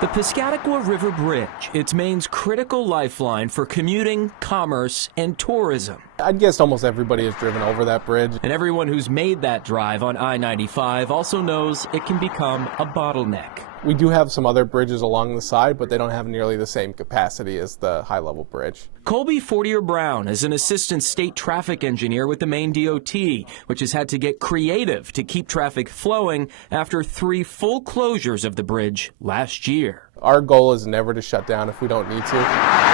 The Piscataqua River Bridge, it's Maine's critical lifeline for commuting, commerce, and tourism. I'd guess almost everybody has driven over that bridge. And everyone who's made that drive on I-95 also knows it can become a bottleneck. We do have some other bridges along the side, but they don't have nearly the same capacity as the high-level bridge. Colby Fortier-Brown is an assistant state traffic engineer with the Maine DOT, which has had to get creative to keep traffic flowing after 3 full closures of the bridge last year. Our goal is never to shut down if we don't need to.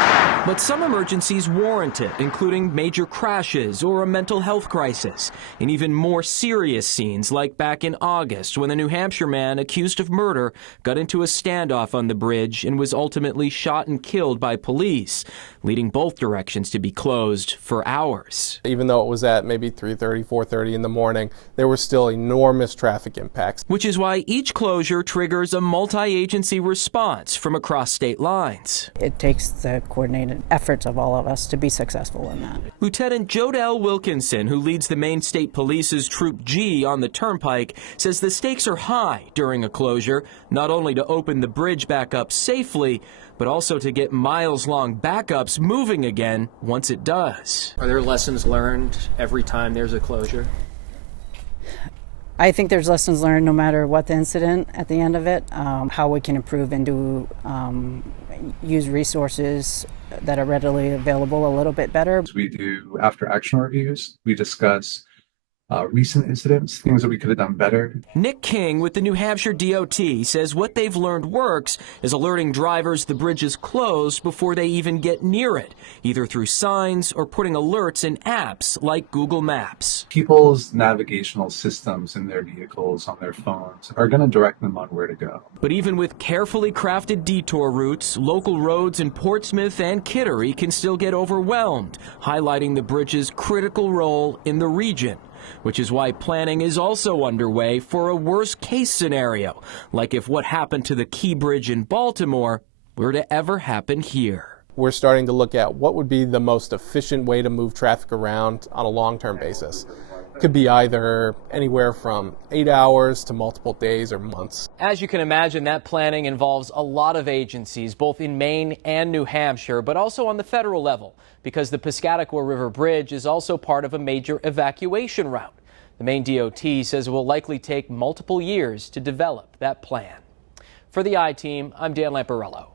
But some emergencies warrant it, including major crashes or a mental health crisis, and even more serious scenes like back in August when the New Hampshire man accused of murder got into a standoff on the bridge and was ultimately shot and killed by police, leading both directions to be closed for hours. Even though it was at maybe 3:30, 4:30 in the morning, there were still enormous traffic impacts. Which is why each closure triggers a multi-agency response from across state lines. It takes the coordinated efforts of all of us to be successful in that. Lieutenant Jodell Wilkinson, who leads the Maine State Police's Troop G on the Turnpike, says the stakes are high during a closure, not only to open the bridge back up safely, but also to get miles-long backups moving again once it does. Are there lessons learned every time there's a closure? I think there's lessons learned no matter what the incident at the end of it, how we can improve and do use resources that are readily available a little bit better. We do after action reviews. We discuss recent incidents, things that we could have done better. Nick King with the New Hampshire DOT says what they've learned works is alerting drivers the bridge is closed before they even get near it, either through signs or putting alerts in apps like Google Maps. People's navigational systems in their vehicles, on their phones, are going to direct them on where to go. But even with carefully crafted detour routes, local roads in Portsmouth and Kittery can still get overwhelmed, highlighting the bridge's critical role in the region. Which is why planning is also underway for a worst-case scenario, like if what happened to the Key Bridge in Baltimore were to ever happen here. We're starting to look at what would be the most efficient way to move traffic around on a long-term basis. It could be either anywhere from 8 hours to multiple days or months. As you can imagine, that planning involves a lot of agencies, both in Maine and New Hampshire, but also on the federal level, because the Piscataqua River Bridge is also part of a major evacuation route. The Maine DOT says it will likely take multiple years to develop that plan. For the I-Team, I'm Dan Lamparello.